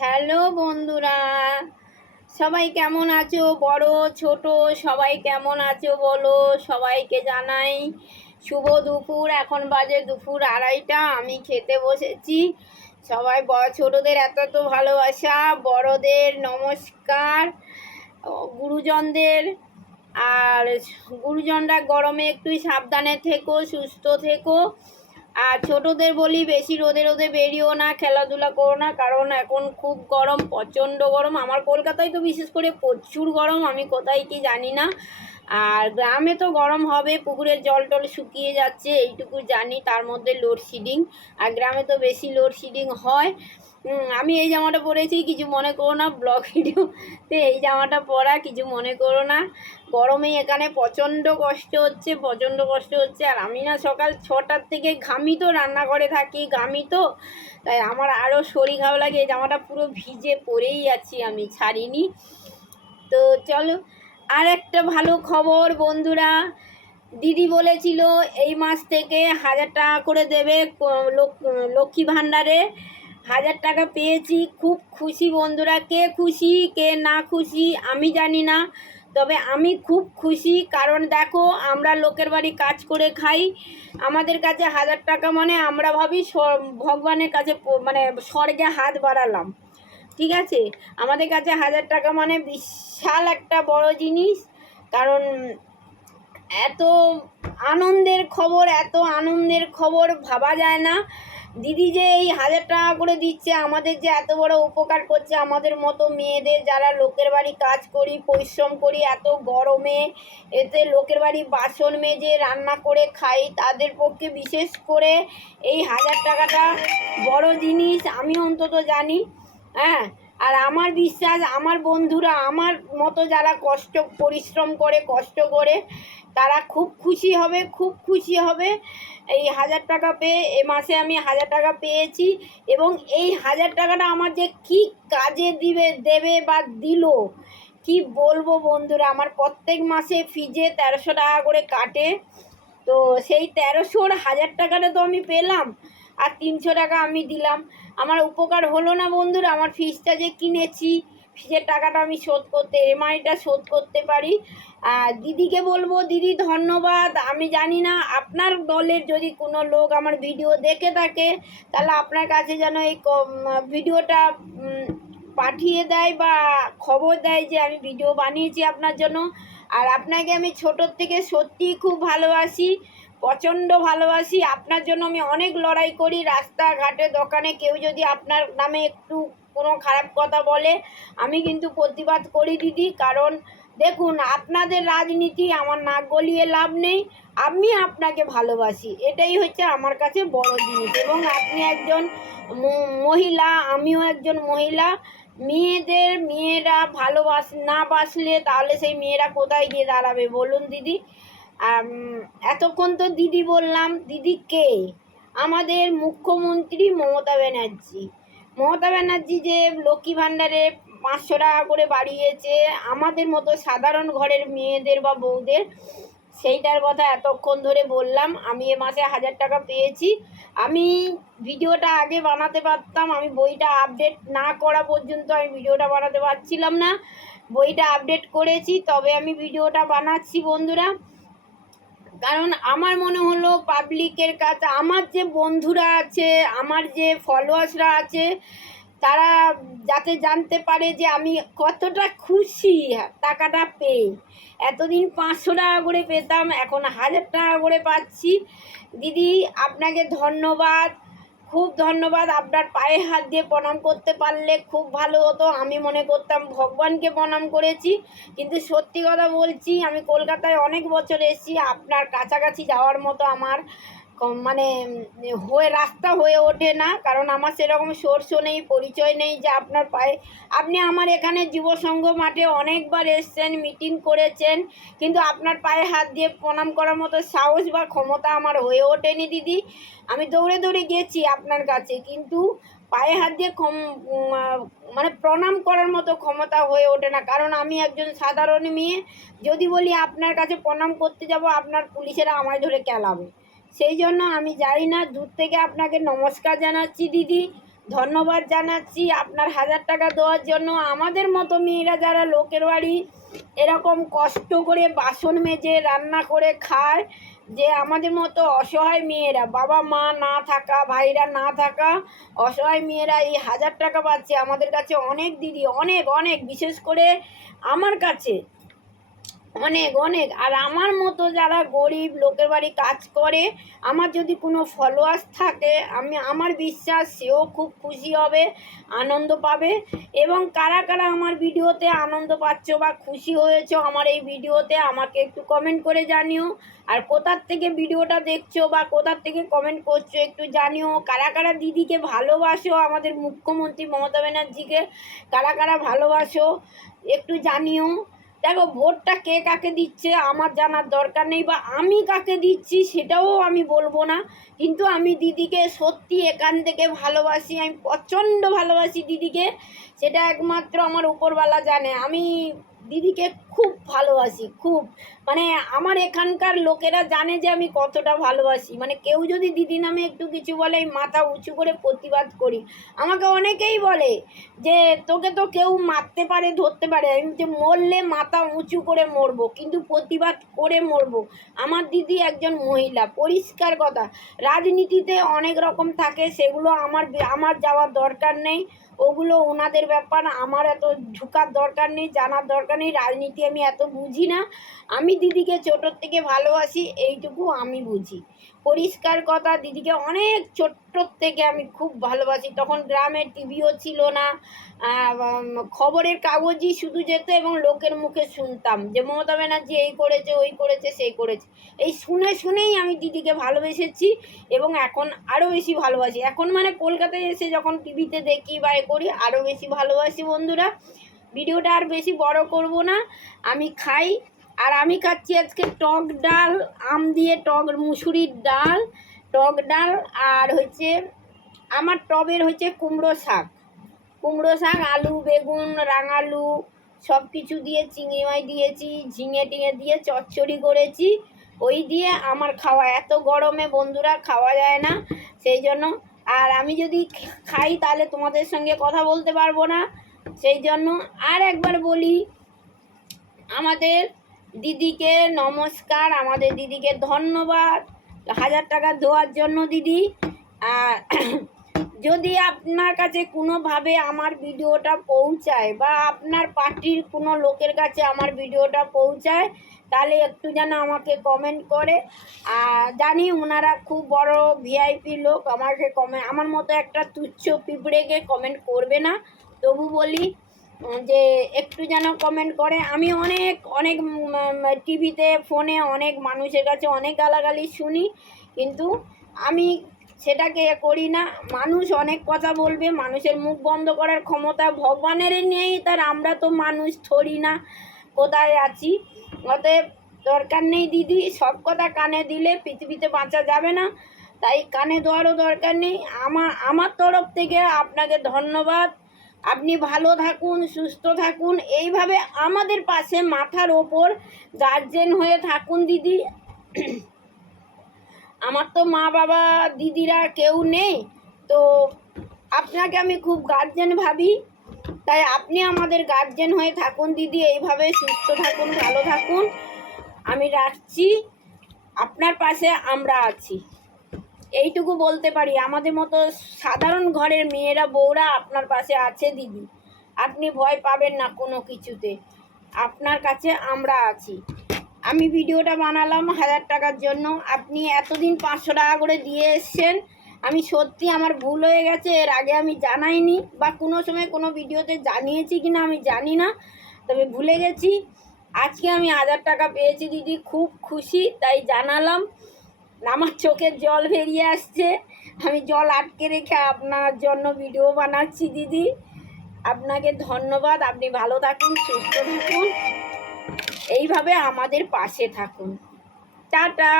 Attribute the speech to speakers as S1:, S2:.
S1: Hello বন্ধুরা, সবাই কেমন আছো? বড়, ছোট, সবাই কেমন আছো বলো? সবাইকে জানাই শুভ দুপুর। এখন বাজে দুপুর আড়াইটা, আমি খেতে বসেছি। সবাই বড় ছোটদের এত এত ভালোবাসা, বড়দের নমস্কার গুরুজনদের। আর গুরুজনরা গরমে একটু সাবধানে থেকো, সুস্থ থেকো। আর ছোটদের বলি বেশি রোদে রোদে বেরিও না, খেলাধুলা করো না, কারণ এখন খুব গরম, প্রচণ্ড গরম। আমার কলকাতায় তো বিশেষ করে প্রচুর গরম, আমি কোথায় কি জানি না। আর গ্রামে তো গরম হবে, পুকুরের জল টল শুকিয়ে যাচ্ছে, এইটুকু জানি, তার মধ্যে লোডশেডিং আর গ্রামে তো বেশি লোডশেডিং হয়। আমি এই জামাটা পরেছি, কিছু মনে করো না ব্লগ ভিডিওতে এই জামাটা পরা, কিছু মনে করো না। গরমে এখানে প্রচণ্ড কষ্ট হচ্ছে, প্রচণ্ড কষ্ট হচ্ছে, আর আমি না সকাল ছটার থেকে ঘামি তো রান্নাঘরে থাকি, ঘামি তো। তাই আমার আরও শরীর খারাপ লাগে, এই জামাটা পুরো ভিজে পরেই আছি আমি, ছাড়িনি। তো চলো, আর একটা ভালো খবর বন্ধুরা, দিদি বলেছিল এই মাস থেকে হাজার টাকা করে দেবে লক্ষ্মী ভাণ্ডারে। হাজার টাকা পেয়েছি। খুব খুশি বন্ধুরা। কে খুশি, কে না খুশি, আমি জানি না। তবে আমি খুব খুশি। কারণ দেখো, আমরা লোকের বাড়ি কাজ করে খাই। আমাদের কাছে হাজার টাকা মানে আমরা ভাবি ভগবানের কাছে মানে স্বর্গে হাত বাড়ালাম। ঠিক আছে? আমাদের কাছে হাজার টাকা মানে বিশাল একটা বড় জিনিস। কারণ এত আনন্দের খবর, এত আনন্দের খবর ভাবা যায় না। দিদি যে এই হাজার টাকা করে দিচ্ছে, আমাদের যে এত বড় উপকার করছে, আমাদের মতো মেয়েদের যারা লোকের বাড়ি কাজ করি, পরিশ্রম করি, এত গরমে এতে লোকের বাড়ি বাসন মেজে রান্না করে খাই, তাদের পক্ষে বিশেষ করে এই হাজার টাকাটা বড় জিনিস, আমি অন্তত জানি হ্যাঁ? আর আমার বিশ্বাস, আমার বন্ধুরা, আমার মতো যারা কষ্ট, পরিশ্রম করে, কষ্ট করে, তারা খুব খুশি হবে, খুব খুশি হবে। এই হাজার টাকা পেয়ে, এ মাসে আমি হাজার টাকা পেয়েছি এবং এই হাজার টাকাটা আমার যে কী কাজে দিবে, দেবে বা দিল, কি বলব বন্ধুরা? আমার প্রত্যেক মাসে ফিজে তেরোশো টাকা করে কাটে। তো সেই তেরোশোর হাজার টাকাটা তো আমি পেলাম। আর তিনশো টাকা আমি দিলাম। আমার উপকার হলো না বন্ধুরা, আমার ফিজটা যে কিনেছি ফিজের টাকাটা আমি শোধ করতে এমআইটা শোধ করতে পারি। আর দিদিকে বলব, দিদি ধন্যবাদ। আমি জানি না, আপনার দলের যদি কোনো লোক আমার ভিডিও দেখে থাকে, তাহলে আপনার কাছে যেন এই ভিডিওটা পাঠিয়ে দেয় বা খবর দেয় যে আমি ভিডিও বানিয়েছি আপনার জন্য। আর আপনাকে আমি ছোটোর থেকে সত্যিই খুব ভালোবাসি। প্রচণ্ড ভালোবাসি। আপনার জন্য আমি অনেক লড়াই করি, রাস্তাঘাটে, দোকানে। কেউ যদি আপনার নামে একটু কোনো খারাপ কথা বলে, আমি কিন্তু প্রতিবাদ করি দিদি। কারণ দেখুন, আপনাদের রাজনীতি আমার নাক গলিয়ে লাভ নেই। আমি আপনাকে ভালোবাসি। এটাই হচ্ছে আমার কাছে বড় জিনিস। এবং আপনি একজন মহিলা, আমিও একজন মহিলা। মেয়েদের, মেয়েরা ভালোবাস, না বাসলে তাহলে সেই মেয়েরা কোথায় গিয়ে দাঁড়াবে? বলুন দিদি। আম, এতক্ষণ তো দিদি বললাম দিদি কে? আমাদের মুখ্যমন্ত্রী মমতা ব্যানার্জি। মমতা ব্যানার্জি যে লক্ষ্মী ভাণ্ডারে পাঁচশো টাকা করে বাড়িয়েছে আমাদের মতো সাধারণ ঘরের মেয়েদের বা বউদের সেইটার কথা এতক্ষণ ধরে বললাম। আমি এ মাসে হাজার টাকা পেয়েছি। আমি ভিডিওটা আগে বানাতে পারতাম আমি বইটা আপডেট না করা পর্যন্ত আমি ভিডিওটা বানাতে পারছিলাম না। বইটা আপডেট করেছি তবে আমি ভিডিওটা বানাচ্ছি বন্ধুরা। কারণ আমার মনে হলো পাবলিকের কাছে আমার যে বন্ধুরা আছে, আমার যে ফলোয়ার্সরা আছে, তারা যাতে জানতে পারে যে আমি কতটা খুশি, টাকাটা পেয়ে। এতদিন পাঁচশো টাকা করে পেতাম, এখন হাজার টাকা করে পাচ্ছি। দিদি, আপনাকে ধন্যবাদ। খুব ধন্যবাদ, আপনার পায়ে হাত দিয়ে প্রণাম করতে পারলে খুব ভালো হতো। আমি মনে করতাম ভগবানকে প্রণাম করেছি, কিন্তু সত্যি কথা বলছি, আমি কলকাতায় অনেক বছর এসেছি, আপনার কাছাকাছি যাওয়ার মতো আমার কম- মানে হয়ে, রাস্তা হয়ে ওঠে না। কারণ আমার সেরকম সোর্সও নেই, পরিচয় নেই যে আপনার পায়ে। আপনি আমার এখানে যুব সংঘ মাঠে অনেকবার এসছেন মিটিং করেছেন। কিন্তু আপনার পায়ে হাত দিয়ে প্রণাম করার মতো সাহস বা ক্ষমতা আমার হয়ে ওঠেনি, দিদি। আমি দৌড়ে দৌড়ে গেছি আপনার কাছে। কিন্তু পায়ে হাত দিয়ে ক্ষম মানে প্রণাম করার মতো ক্ষমতা হয়ে ওঠে না। কারণ আমি একজন সাধারণ মেয়ে। যদি বলি আপনার কাছে প্রণাম করতে যাব, আপনার পুলিশেরা আমায় ধরে কেলাবে। সেই জন্য আমি জানি না, দূর থেকে আপনাকে নমস্কার জানাচ্ছি দিদি, ধন্যবাদ জানাচ্ছি আপনার হাজার টাকা দেওয়ার জন্য। আমাদের মতো মেয়েরা যারা লোকের বাড়ি এরকম কষ্ট করে বাসন মেজে, রান্না করে খায়, যে আমাদের মতো অসহায় মেয়েরা, বাবা মা না থাকা, ভাইরা না থাকা, অসহায় মেয়েরা এই হাজার টাকা পাচ্ছে আমাদের কাছে অনেক দিদি, অনেক অনেক, বিশেষ করে আমার কাছে। অনেক অনেক। আর আমার মতো যারা গরিব লোকের বাড়ি কাজ করে, আমার যদি কোনো ফলোয়ার্স থাকে, আমি, আমার বিশ্বাস সেও খুব খুশি হবে, আনন্দ পাবে। এবং কারা কারা আমার ভিডিওতে আনন্দ পাচ্ছ বা খুশি হয়েছো আমার এই ভিডিওতে, আমাকে একটু কমেন্ট করে জানিও। আর কোথার থেকে ভিডিওটা দেখছ বা কোথার থেকে কমেন্ট করছ একটু জানিও। কারা কারা দিদিকে ভালোবাসো আমাদের মুখ্যমন্ত্রী মমতা ব্যানার্জিকে, কারা কারা ভালোবাসো একটু জানিও। দেখো, ভোটটা কে কাকে দিচ্ছে আমার জানার দরকার নেই বা আমি কাকে দিচ্ছি সেটাও আমি বলব না। কিন্তু আমি দিদিকে সত্যি এখান থেকে ভালোবাসি, আমি প্রচণ্ড ভালোবাসি দিদিকে। সেটা একমাত্র আমার উপরওয়ালা জানে। আমি দিদিকে খুব ভালোবাসি, খুব। মানে আমার এখানকার লোকেরা জানে যে আমি কতটা ভালোবাসি। মানে কেউ যদি দিদি নামে একটু কিছু বলে মাথা উঁচু করে প্রতিবাদ করি। আমাকে অনেকেই বলে যে, তোকে তো কেউ মারতে পারে, ধরতে পারে। আমি যে মরলে মাথা উঁচু করে মরবো, কিন্তু প্রতিবাদ করে মরবো। আমার দিদি একজন মহিলা, পরিষ্কার কথা। রাজনীতিতে অনেক রকম থাকে, সেগুলো আমার আমার যাওয়ার দরকার নেই। ওগুলো ওনাদের ব্যাপার, আমার এত ঢুকার দরকার নেই, জানার দরকার নেই, রাজনীতি আমি এত বুঝি না। আমি দিদিকে ছোটোর থেকে ভালোবাসি, এইটুকু আমি বুঝি। পরিষ্কার কথা, দিদিকে অনেক ছোট্টর থেকে আমি খুব ভালোবাসি। তখন গ্রামে টিভিও ছিল না খবরের কাগজই শুধু যেত এবং লোকের মুখে শুনতাম যে, মমতা ব্যানার্জি এই করেছে, ওই করেছে, সেই করেছে। এই শুনে শুনেই আমি দিদিকে ভালোবেসেছি এবং এখন আরও বেশি ভালোবাসি। এখন মানে কলকাতায় এসে যখন টিভিতে দেখি বা এ করি আরও বেশি ভালোবাসি বন্ধুরা। ভিডিওটা আর বেশি বড় করব না। আমি খাই আর আমি খাচ্ছি আজকে টক ডাল, আম দিয়ে টক, মুসুরির ডাল, টক ডাল আর হচ্ছে আমার টবের হচ্ছে কুমড়ো শাক। কুমড়ো শাক, আলু, বেগুন, রাঙালু সব কিছু দিয়ে চিংড়ি মাছ দিয়েছি, ঝিঙে টিঙে দিয়ে চচ্চড়ি করেছি। ওই দিয়ে আমার খাওয়া, এত গরমে বন্ধুরা খাওয়া যায় না, সেই জন্য। আর আমি যদি খাই তাহলে তোমাদের সঙ্গে কথা বলতে পারব না, সেই জন্য। আর একবার বলি, আমাদের দিদিকে নমস্কার, আমাদের দিদিকে ধন্যবাদ। হাজার টাকা দেওয়ার জন্য, দিদি। আর যদি আপনার কাছে কোনোভাবে আমার ভিডিওটা পৌঁছায় বা আপনার পার্টির কোনো লোকের কাছে আমার ভিডিওটা পৌঁছায়, তাহলে একটু যেন আমাকে কমেন্ট করে। আর জানি ওনারা খুব বড় ভিআইপি লোক, আমাকে কমে আমার মতো একটা তুচ্ছ পিঁপড়েকে কমেন্ট করবে না। তবু বলি যে একটু যেন কমেন্ট করে। আমি অনেক অনেক টিভিতে ফোনে অনেক মানুষের কাছে অনেক গালাগালি শুনি, কিন্তু আমি সেটাকে করি না। মানুষ অনেক কথা বলবে, মানুষের মুখ বন্ধ করার ক্ষমতা ভগবানের নেই, তার আমরা তো মানুষ থরি না, কোথায় আছি? অতএব দরকার নেই দিদি, সব কথা কানে দিলে পৃথিবীতে বাঁচা যাবে না, তাই কানে দেওয়ারও দরকার নেই। আমার আমার তরফ থেকে আপনাকে ধন্যবাদ। আপনি ভালো থাকুন, সুস্থ থাকুন। এইভাবে আমাদের পাশে মাথার ওপর গার্জেন হয়ে থাকুন, দিদি। আমার তো মা বাবা, দিদিরা কেউ নেই। তো আপনাকে আমি খুব গার্জেন ভাবি। তাই আপনি আমাদের গার্জেন হয়ে থাকুন, দিদি। এইভাবে সুস্থ থাকুন, ভালো থাকুন। আমি রাখছি। আপনার পাশে আমরা আছি। এইটুকু বলতে পারি, আমাদের মতো সাধারণ ঘরের মেয়েরা, বউরা আপনার পাশে আছে দিদি। আপনি ভয় পাবেন না কোনো কিছুতে। আপনার কাছে আমরা আছি। আমি ভিডিওটা বানালাম হাজার টাকার জন্য। আপনি এতদিন পাঁচশো টাকা করে দিয়ে এসছেন। আমি সত্যি আমার ভুল হয়ে গেছে, এর আগে আমি জানাইনি বা কোনো সময় কোনো ভিডিওতে জানিয়েছি কি না আমি জানি না, তবে ভুলে গেছি। আজকে আমি হাজার টাকা পেয়েছি দিদি, খুব খুশি, তাই জানালাম। আমার চোখের জল বেরিয়ে আসছে। আমি জল আটকে রেখে আপনার জন্য ভিডিও বানাচ্ছি, দিদি। আপনাকে ধন্যবাদ। আপনি ভালো থাকুন, সুস্থ থাকুন। এইভাবে আমাদের পাশে থাকুন। টাটা!